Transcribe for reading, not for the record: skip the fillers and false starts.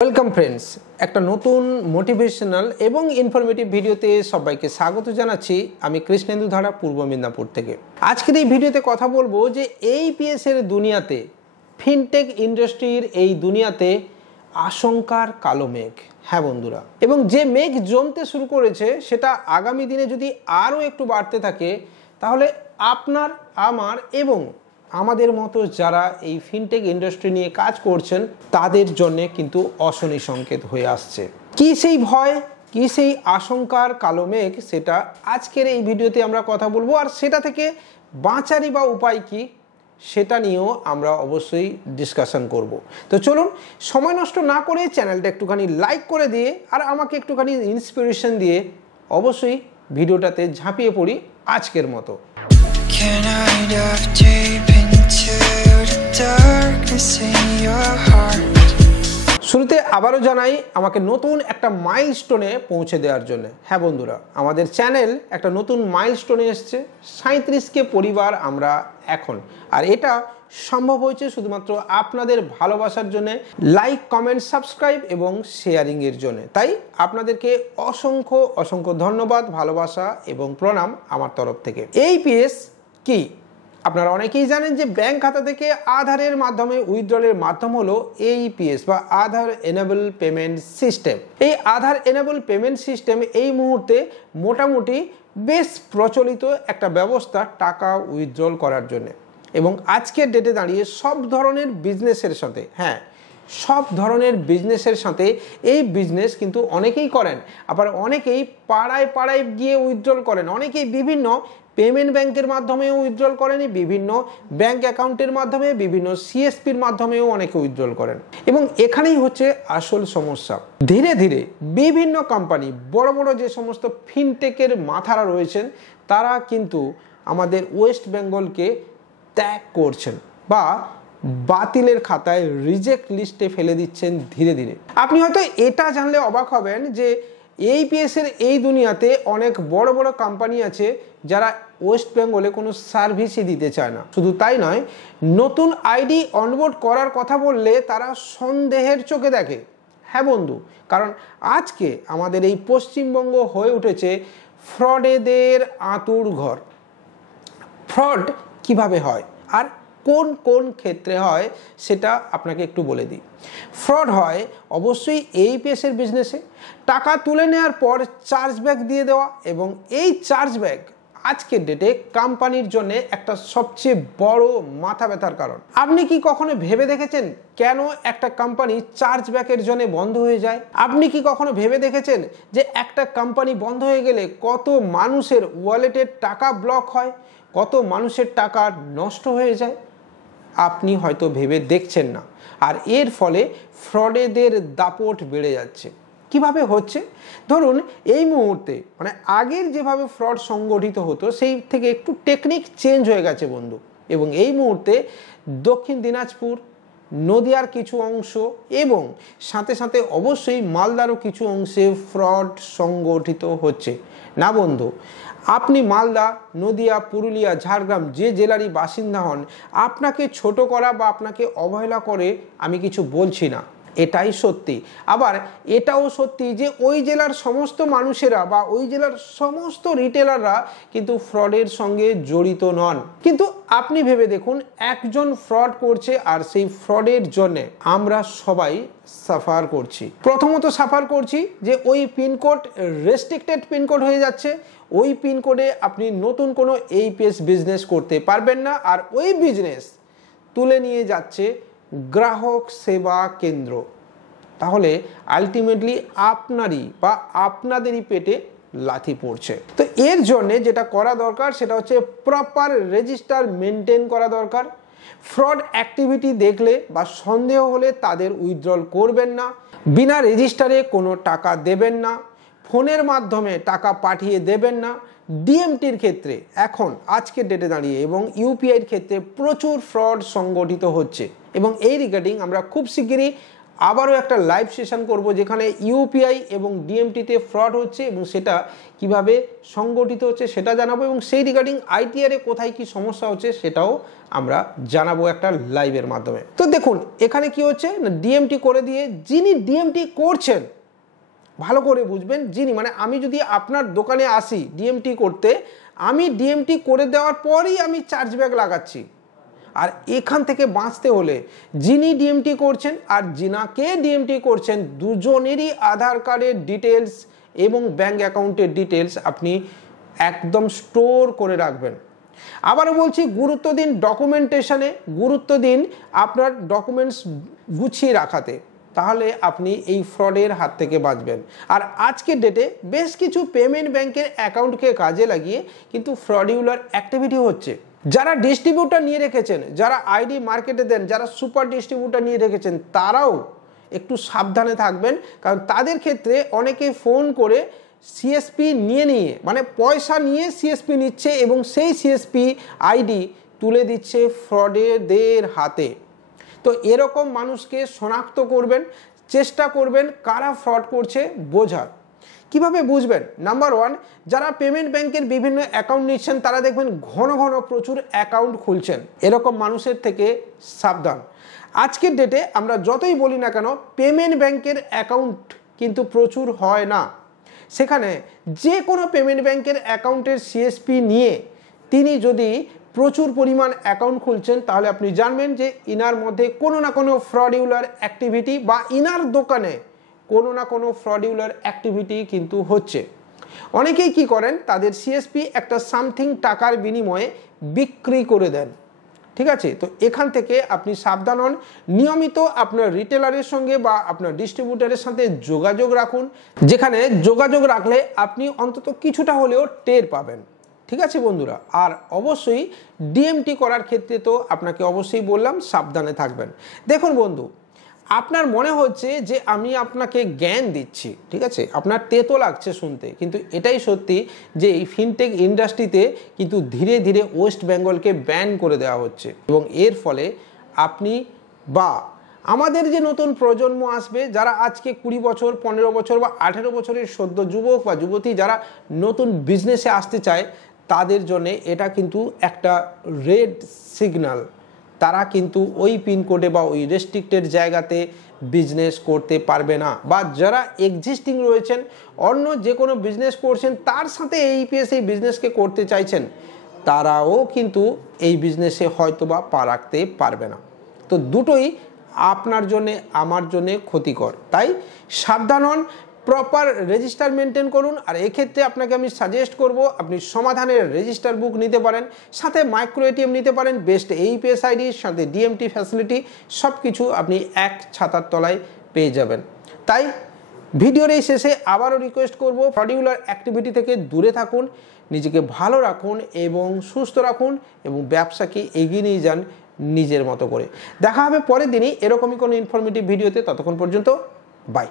Welcome friends, একটা নতুন motivational এবং ইনফরমেটিভ ভিডিওতে সবাইকে স্বাগত জানাচ্ছি। আমি কৃষ্ণেন্দু ধারা, পূর্ব মেদিনীপুর থেকে। আজকের এই ভিডিওতে কথা বলবো যে এইপিএস এর দুনিয়াতে, ফিনটেক ইন্ডাস্ট্রির এই দুনিয়াতে আশঙ্কার কালো মেঘ। হ্যাঁ বন্ধুরা, এবং যে মেঘ জমতে শুরু করেছে সেটা আগামী দিনে যদি আরও একটু বাড়তে থাকে, তাহলে আপনার, আমার এবং আমাদের মতো যারা এই ফিনটেক ইন্ডাস্ট্রি নিয়ে কাজ করছেন তাদের জন্য কিন্তু অশনি সংকেত হয়ে আসছে। কি সেই ভয়, কি সেই আশঙ্কার কালো মেঘ, সেটা আজকের এই ভিডিওতে আমরা কথা বলবো। আর সেটা থেকে বাঁচারই বা উপায় কি, সেটা নিয়েও আমরা অবশ্যই ডিসকাশন করব। তো চলুন সময় নষ্ট না করে চ্যানেলটা একটুখানি লাইক করে দিয়ে আর আমাকে একটুখানি ইন্সপিরেশন দিয়ে অবশ্যই ভিডিওটাতে ঝাঁপিয়ে পড়ি আজকের মতো। Can I dive deep into the darkness in your heart? শুরুতে আবারও জানাই আমাকে নতুন একটা মাইলস্টোনে পৌঁছে দেওয়ার জন্য। হ্যাঁ বন্ধুরা, আমাদের চ্যানেল একটা নতুন মাইলস্টোনে এসছে। 37কে পরিবার আমরা এখন, আর এটা সম্ভব হয়েছে শুধুমাত্র আপনাদের ভালোবাসার জন্য, লাইক, কমেন্ট, সাবস্ক্রাইব এবং শেয়ারিংয়ের জন্য। তাই আপনাদেরকে অসংখ্য অসংখ্য ধন্যবাদ, ভালোবাসা এবং প্রণাম আমার তরফ থেকে। এইপিএস কি আপনারা অনেকেই জানেন যে ব্যাংক খাতা থেকে আধারের মাধ্যমে উইথড্রলের মাধ্যম হলো এইপিএস বা আধার এনেবল পেমেন্ট সিস্টেম। এই আধার এনেবল পেমেন্ট সিস্টেম এই মুহূর্তে মোটামুটি বেশ প্রচলিত একটা ব্যবস্থা টাকা উইথড্রল করার জন্য। এবং আজকের ডেটে দাঁড়িয়ে সব ধরনের বিজনেসের সাথে, হ্যাঁ সব ধরনের বিজনেসের সাথে এই বিজনেস কিন্তু অনেকেই করেন। আবার অনেকেই পাড়ায় পাড়ায় গিয়ে উইথড্রল করেন, অনেকেই বিভিন্ন পেমেন্ট ব্যাংকের মাধ্যমেও উইথড্রল করেন, বিভিন্ন ব্যাংক অ্যাকাউন্টের মাধ্যমে, বিভিন্ন সিএসপির মাধ্যমেও অনেকে উইথড্রল করেন। এবং এখানেই হচ্ছে আসল সমস্যা। ধীরে ধীরে বিভিন্ন কোম্পানি, বড় বড় যে সমস্ত ফিনটেকের মাথারা রয়েছেন, তারা কিন্তু আমাদের ওয়েস্ট বেঙ্গলকে ত্যাগ করছেন বা বাতিলের খাতায়, রিজেক্ট লিস্টে ফেলে দিচ্ছেন ধীরে ধীরে। আপনি হয়তো এটা জানলে অবাক হবেন যে এইপিএস এর এই দুনিয়াতে অনেক বড় বড় কোম্পানি আছে যারা ওয়েস্ট বেঙ্গলে কোনো সার্ভিসই দিতে চায় না। শুধু তাই নয়, নতুন আইডি অনবোর্ড করার কথা বললে তারা সন্দেহের চোখে দেখে। হ্যাঁ বন্ধু, কারণ আজকে আমাদের এই পশ্চিমবঙ্গ হয়ে উঠেছে ফ্রডেদের আঁতুড় ঘর। ফ্রড কিভাবে হয় আর কোন কোন ক্ষেত্রে হয় সেটা আপনাকে একটু বলে দিই। ফ্রড হয় অবশ্যই এইপিএস এর বিজনেসে। টাকা তুলে নেওয়ার পর চার্জব্যাক দিয়ে দেওয়া, এবং এই চার্জব্যাক আজকের ডেটে কোম্পানির জন্য একটা সবচেয়ে বড় মাথা ব্যথার কারণ। আপনি কি কখনো ভেবে দেখেছেন কেন একটা কোম্পানি চার্জব্যাকের জন্য বন্ধ হয়ে যায়? আপনি কি কখনো ভেবে দেখেছেন যে একটা কোম্পানি বন্ধ হয়ে গেলে কত মানুষের ওয়ালেটের টাকা ব্লক হয়, কত মানুষের টাকা নষ্ট হয়ে যায়? আপনি হয়তো ভেবে দেখছেন না। আর এর ফলে ফ্রডেদের দাপট বেড়ে যাচ্ছে। কিভাবে হচ্ছে? ধরুন এই মুহূর্তে, মানে আগের যেভাবে ফ্রড সংগঠিত হতো সেই থেকে একটু টেকনিক চেঞ্জ হয়ে গেছে বন্ধু। এবং এই মুহূর্তে দক্ষিণ দিনাজপুর, নদিয়ার কিছু অংশ এবং সাথে সাথে অবশ্যই মালদারও কিছু অংশে ফ্রড সংগঠিত হচ্ছে। না বন্ধু, আপনি মালদা, নদিয়া, পুরুলিয়া, ঝাড়গ্রাম যে জেলারই বাসিন্দা হন, আপনাকে ছোট করা বা আপনাকে অবহেলা করে আমি কিছু বলছি না, এটাই সত্যি। আবার এটাও সত্যি যে ওই জেলার সমস্ত মানুষেরা বা ওই জেলার সমস্ত রিটেলাররা কিন্তু ফ্রডের সঙ্গে জড়িত নন। কিন্তু আপনি ভেবে দেখুন, একজন ফ্রড করছে আর সেই ফ্রডের জন্য আমরা সবাই সাফার করছি। প্রথমত সাফার করছি যে ওই পিনকোড রেস্ট্রিক্টেড পিনকোড হয়ে যাচ্ছে। ওই পিনকোডে আপনি নতুন কোনো এইপিএস বিজনেস করতে পারবেন না, আর ওই বিজনেস তুলে নিয়ে যাচ্ছে গ্রাহক সেবা কেন্দ্র। তাহলে আলটিমেটলি আপনারই বা আপনাদেরই পেটে লাথি পড়ছে। তো এর জন্য যেটা করা দরকার সেটা হচ্ছে প্রপার রেজিস্টার মেনটেন করা দরকার। ফ্রড অ্যাক্টিভিটি দেখলে বা সন্দেহ হলে তাদের উইথড্রল করবেন না, বিনা রেজিস্টারে কোনো টাকা দেবেন না, ফোনের মাধ্যমে টাকা পাঠিয়ে দেবেন না। ডিএমটির ক্ষেত্রে এখন আজকের ডেটে দাঁড়িয়ে এবং ইউপিআইয়ের ক্ষেত্রে প্রচুর ফ্রড সংগঠিত হচ্ছে, এবং এই রিগার্ডিং আমরা খুব শিগগিরই আবারও একটা লাইভ সেশন করব যেখানে ইউপিআই এবং ডিএমটিতে ফ্রড হচ্ছে এবং সেটা কিভাবে সংগঠিত হচ্ছে সেটা জানাবো, এবং সেই রিগার্ডিং আইটিআরে কোথায় কি সমস্যা হচ্ছে সেটাও আমরা জানাবো একটা লাইভের মাধ্যমে। তো দেখুন এখানে কি হচ্ছে না, ডিএমটি করে দিয়ে যিনি ডিএমটি করছেন, ভালো করে বুঝবেন, যিনি মানে আমি যদি আপনার দোকানে আসি ডিএমটি করতে, আমি ডিএমটি করে দেওয়ার পরই আমি চার্জব্যাক লাগাচ্ছি। আর এখান থেকে বাঁচতে হলে যিনি ডিএমটি করছেন আর যিনাকে ডিএমটি করছেন দুজনেরই আধার কার্ডের ডিটেলস এবং ব্যাঙ্ক অ্যাকাউন্টের ডিটেলস আপনি একদম স্টোর করে রাখবেন। আবারও বলছি, গুরুত্ব দিন ডকুমেন্টেশনে, গুরুত্ব দিন আপনার ডকুমেন্টস গুছিয়ে রাখাতে, তাহলে আপনি এই ফ্রডের হাত থেকে বাঁচবেন। আর আজকের ডেটে বেশ কিছু পেমেন্ট ব্যাংকের অ্যাকাউন্টকে কাজে লাগিয়ে কিন্তু ফ্রডিউলার অ্যাক্টিভিটি হচ্ছে। যারা ডিস্ট্রিবিউটার নিয়ে রেখেছেন, যারা আইডি মার্কেটে দেন, যারা সুপার ডিস্ট্রিবিউটার নিয়ে রেখেছেন, তারাও একটু সাবধানে থাকবেন, কারণ তাদের ক্ষেত্রে অনেকে ফোন করে সিএসপি নিয়ে মানে পয়সা নিয়ে সিএসপি নিচ্ছে এবং সেই সিএসপি আইডি তুলে দিচ্ছে ফ্রডেদের হাতে। তো এরকম মানুষকে শনাক্ত করবেন, চেষ্টা করবেন কারা ফ্রড করছে বোঝার। কিভাবে বুঝবেন? নাম্বার ওয়ান, যারা পেমেন্ট ব্যাংকের বিভিন্ন অ্যাকাউন্ট নিচ্ছেন তারা দেখবেন ঘন ঘন প্রচুর অ্যাকাউন্ট খুলছেন, এরকম মানুষের থেকে সাবধান। আজকের ডেটে আমরা যতই বলি না কেন, পেমেন্ট ব্যাংকের অ্যাকাউন্ট কিন্তু প্রচুর হয় না। সেখানে যে কোনো পেমেন্ট ব্যাংকের অ্যাকাউন্টের সিএসপি নিয়ে তিনি যদি প্রচুর পরিমাণ অ্যাকাউন্ট খুলছেন, তাহলে আপনি জানবেন যে ইনার মধ্যে কোনো না কোনো ফ্রডিউলার অ্যাক্টিভিটি বা ইনার দোকানে কোনো না কোনো ফ্রডিউলার অ্যাক্টিভিটি কিন্তু হচ্ছে। অনেকেই কি করেন, তাদের সিএসপি একটা সামথিং টাকার বিনিময়ে বিক্রি করে দেন। ঠিক আছে, তো এখান থেকে আপনি সাবধান হন। নিয়মিত আপনার রিটেলারের সঙ্গে বা আপনার ডিস্ট্রিবিউটারের সাথে যোগাযোগ রাখুন, যেখানে যোগাযোগ রাখলে আপনি অন্তত কিছুটা হলেও টের পাবেন। ঠিক আছে বন্ধুরা, আর অবশ্যই ডিএমটি করার ক্ষেত্রে তো আপনাকে অবশ্যই বললাম সাবধানে থাকবেন। দেখুন বন্ধু, আপনার মনে হচ্ছে যে আমি আপনাকে জ্ঞান দিচ্ছি, ঠিক আছে, আপনার তেতো লাগছে শুনতে, কিন্তু এটাই সত্যি যে এই ফিনটেক ইন্ডাস্ট্রিতে কিন্তু ধীরে ধীরে ওয়েস্ট বেঙ্গলকে ব্যান করে দেওয়া হচ্ছে, এবং এর ফলে আপনি বা আমাদের যে নতুন প্রজন্ম আসবে, যারা আজকে 20 বছর 15 বছর বা 18 বছরের সদ্য যুবক বা যুবতী যারা নতুন বিজনেসে আসতে চায়, তাদের জন্য এটা কিন্তু একটা রেড সিগন্যাল। তারা কিন্তু ওই পিনকোডে বা ওই রেস্ট্রিক্টেড জায়গাতে বিজনেস করতে পারবে না, বা যারা এক্সিস্টিং রয়েছেন অন্য যে কোনো বিজনেস করছেন তার সাথে এইপিএস এই বিজনেসকে করতে চাইছেন, তারাও কিন্তু এই বিজনেসে হয়তো বা পা রাখতে পারবে না। তো দুটোই আপনার জন্যে আমার জন্যে ক্ষতিকর, তাই সাবধান হন, প্রপার রেজিস্টার মেনটেন করুন। আর এক্ষেত্রে আপনাকে আমি সাজেস্ট করব আপনি সমাধানের রেজিস্টার বুক নিতে পারেন, সাথে মাইক্রো এটিএম নিতে পারেন, বেস্ট এইপিএস আইডির সাথে ডিএমটি ফ্যাসিলিটি, সব কিছু আপনি এক ছাতার তলায় পেয়ে যাবেন। তাই ভিডিওর এই শেষে আবারও রিকোয়েস্ট করব, ফ্রডিউলার অ্যাক্টিভিটি থেকে দূরে থাকুন, নিজেকে ভালো রাখুন এবং সুস্থ রাখুন, এবং ব্যবসাকে এগিয়ে নিয়ে যান নিজের মতো করে। দেখা হবে পরের দিনই এরকমই কোনো ইনফরমেটিভ ভিডিওতে। ততক্ষণ পর্যন্ত বাই।